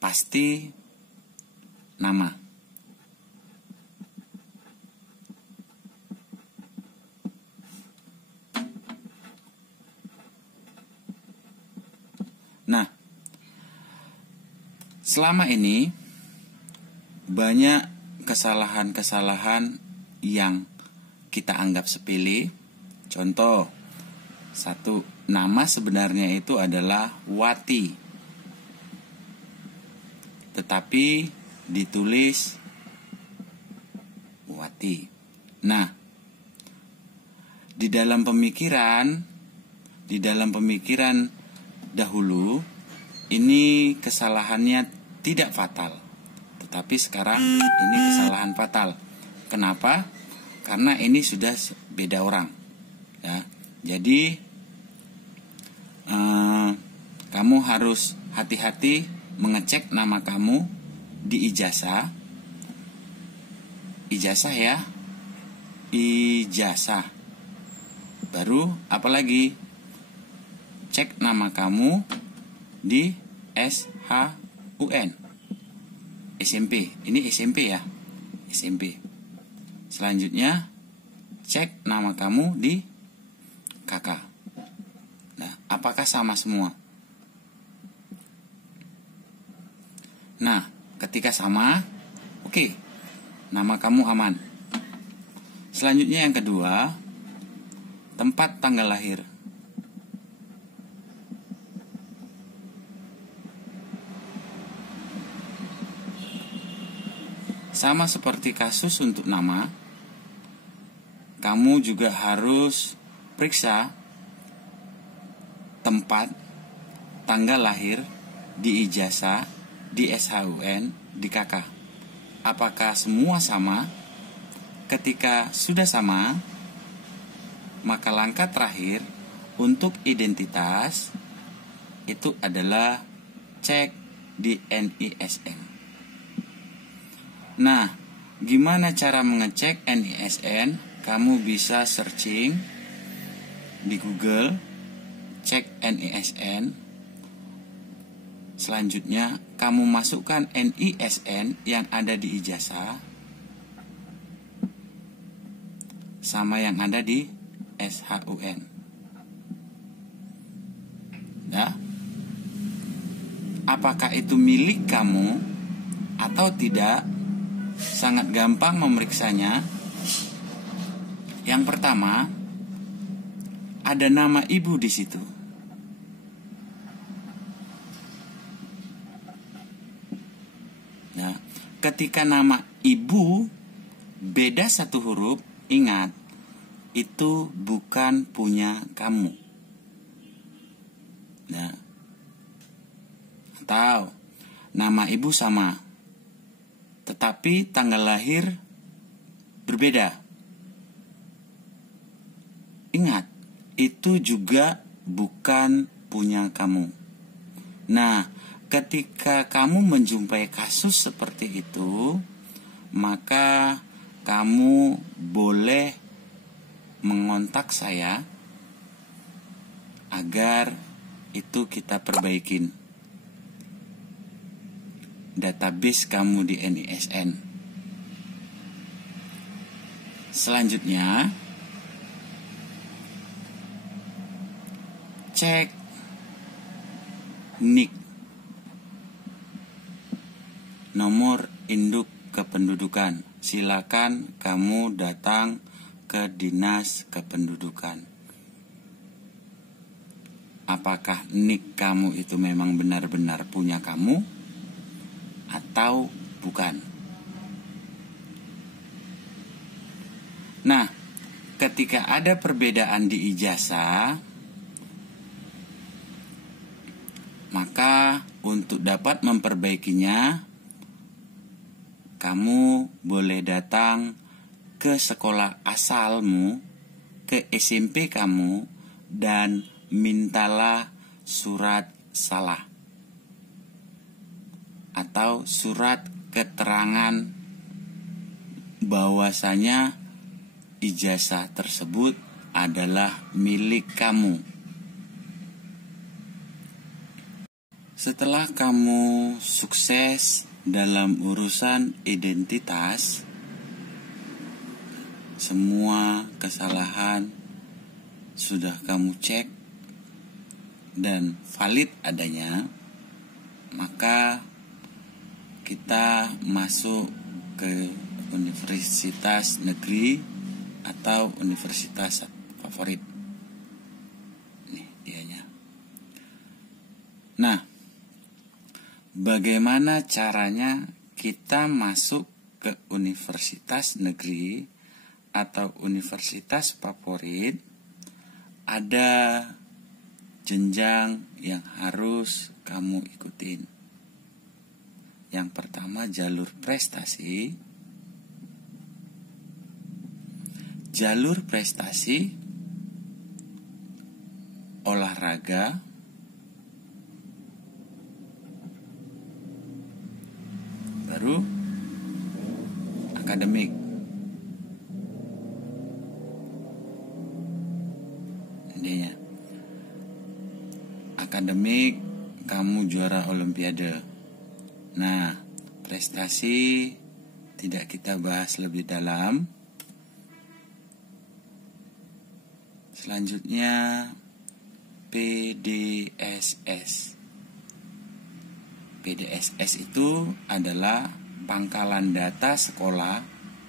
Pasti nama. Nah, selama ini banyak kesalahan-kesalahan yang kita anggap sepele. Contoh, satu, nama sebenarnya itu adalah Wati, tetapi ditulis Wati. Nah, di dalam pemikiran dahulu ini kesalahannya tidak fatal, tetapi sekarang ini kesalahan fatal. Kenapa? Karena ini sudah beda orang, ya. Jadi kamu harus hati-hati mengecek nama kamu di ijazah ya, ijazah. Baru apalagi cek nama kamu di SHUN, SMP. Ini SMP ya, SMP. Selanjutnya cek nama kamu di KK. Nah, apakah sama semua? Nah, ketika sama, oke, nama kamu aman. Selanjutnya yang kedua, tempat tanggal lahir. Sama seperti kasus untuk nama, kamu juga harus periksa tempat tanggal lahir di ijazah, di SHUN, di KK. Apakah semua sama? Ketika sudah sama, maka langkah terakhir untuk identitas itu adalah cek di NISN. Nah, gimana cara mengecek NISN? Kamu bisa searching di Google, cek NISN. Selanjutnya, kamu masukkan NISN yang ada di ijazah sama yang ada di SHUN. Ya. Apakah itu milik kamu atau tidak? Sangat gampang memeriksanya. Yang pertama, ada nama ibu di situ. ketika nama ibu beda satu huruf, ingat, itu bukan punya kamu. Nah, atau nama ibu sama, tetapi tanggal lahir berbeda. Ingat, itu juga bukan punya kamu. Nah, ketika kamu menjumpai kasus seperti itu, maka kamu boleh mengontak saya agar itu kita perbaikin database kamu di NISN. Selanjutnya, cek NIK, nomor induk kependudukan. Silakan kamu datang ke Dinas Kependudukan. Apakah NIK kamu itu memang benar-benar punya kamu atau bukan? Nah, ketika ada perbedaan di ijazah, maka untuk dapat memperbaikinya, kamu boleh datang ke sekolah asalmu, ke SMP kamu, dan mintalah surat salah atau surat keterangan bahwasanya ijazah tersebut adalah milik kamu. Setelah kamu sukses dalam urusan identitas, semua kesalahan sudah kamu cek dan valid adanya, maka kita masuk ke universitas negeri atau universitas favorit. Nih dianya. Nah, bagaimana caranya kita masuk ke universitas negeri atau universitas favorit? Ada jenjang yang harus kamu ikutin. Yang pertama, jalur prestasi. Jalur prestasi olahraga, baru akademik. Intinya, akademik kamu juara olimpiade. Nah, prestasi tidak kita bahas lebih dalam. Selanjutnya, PDSS. PDSS itu adalah pangkalan data sekolah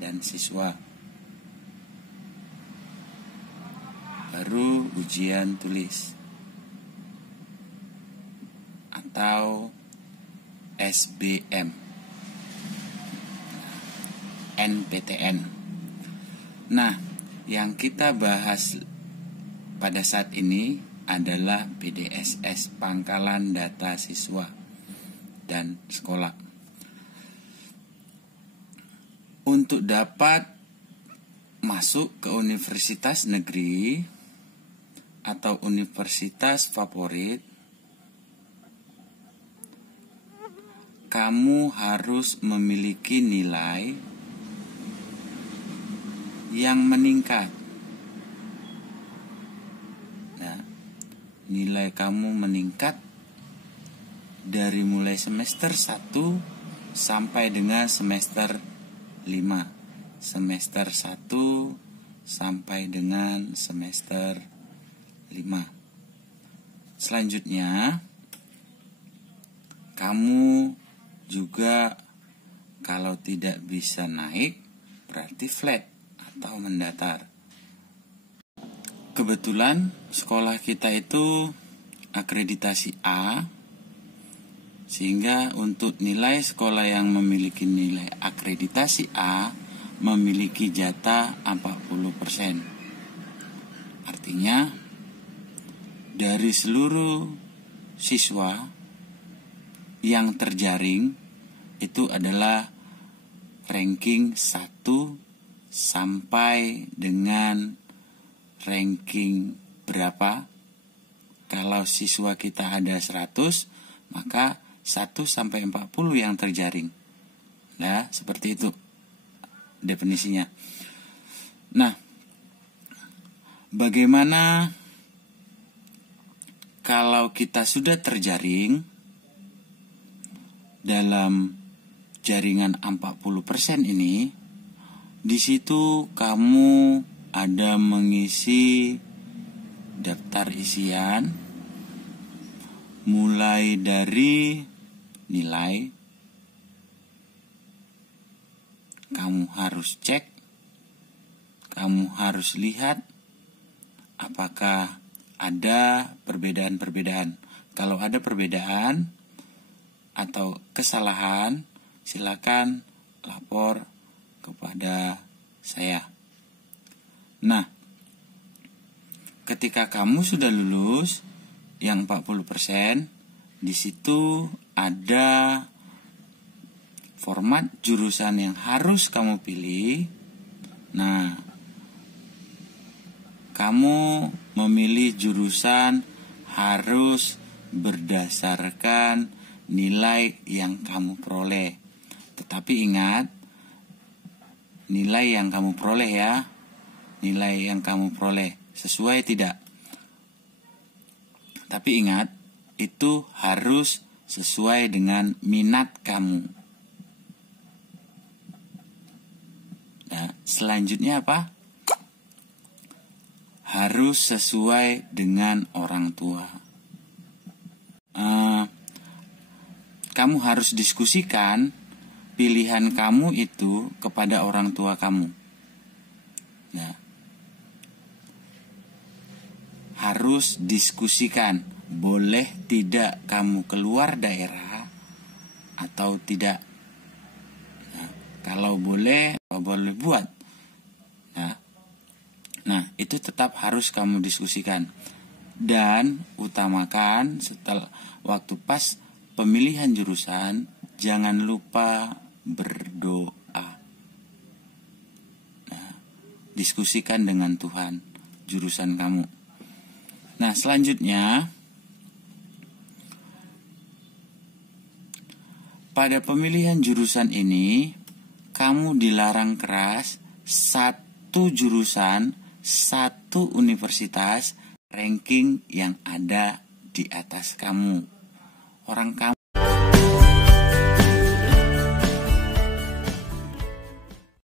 dan siswa. Baru ujian tulis atau SBM, NPTN. Nah, yang kita bahas pada saat ini adalah PDSS, pangkalan data siswa dan sekolah. Untuk dapat masuk ke universitas negeri atau universitas favorit, kamu harus memiliki nilai yang meningkat. Nah, nilai kamu meningkat dari mulai semester 1 sampai dengan semester 5. Semester 1 sampai dengan semester 5. Selanjutnya, kamu juga kalau tidak bisa naik, berarti flat atau mendatar. Kebetulan sekolah kita itu akreditasi A Sehingga untuk nilai sekolah yang memiliki nilai akreditasi A memiliki jatah 40%. Artinya dari seluruh siswa yang terjaring itu adalah ranking 1 sampai dengan ranking berapa? Kalau siswa kita ada 100, maka 1 sampai 40 yang terjaring. Nah, seperti itu definisinya. Nah, bagaimana kalau kita sudah terjaring dalam jaringan 40% ini? Di situ kamu ada mengisi daftar isian mulai dari nilai. Kamu harus cek, kamu harus lihat apakah ada perbedaan-perbedaan. Kalau ada perbedaan atau kesalahan, silakan lapor kepada saya. Nah, ketika kamu sudah lulus yang 40%, di situ ada format jurusan yang harus kamu pilih. Nah, kamu memilih jurusan harus berdasarkan nilai yang kamu peroleh. Tetapi ingat, nilai yang kamu peroleh ya, nilai yang kamu peroleh sesuai tidak? Tapi ingat, itu harus sesuai dengan minat kamu. Nah, selanjutnya apa? Harus sesuai dengan orang tua. Kamu harus diskusikan pilihan kamu itu kepada orang tua kamu. Nah, harus diskusikan, boleh tidak kamu keluar daerah atau tidak. Nah, kalau boleh, boleh buat. Nah, itu tetap harus kamu diskusikan. Dan utamakan setelah waktu pas pemilihan jurusan, jangan lupa berdoa. Nah, diskusikan dengan Tuhan jurusan kamu. Nah, selanjutnya pada pemilihan jurusan ini kamu dilarang keras satu jurusan, satu universitas ranking yang ada di atas kamu. Orang kamu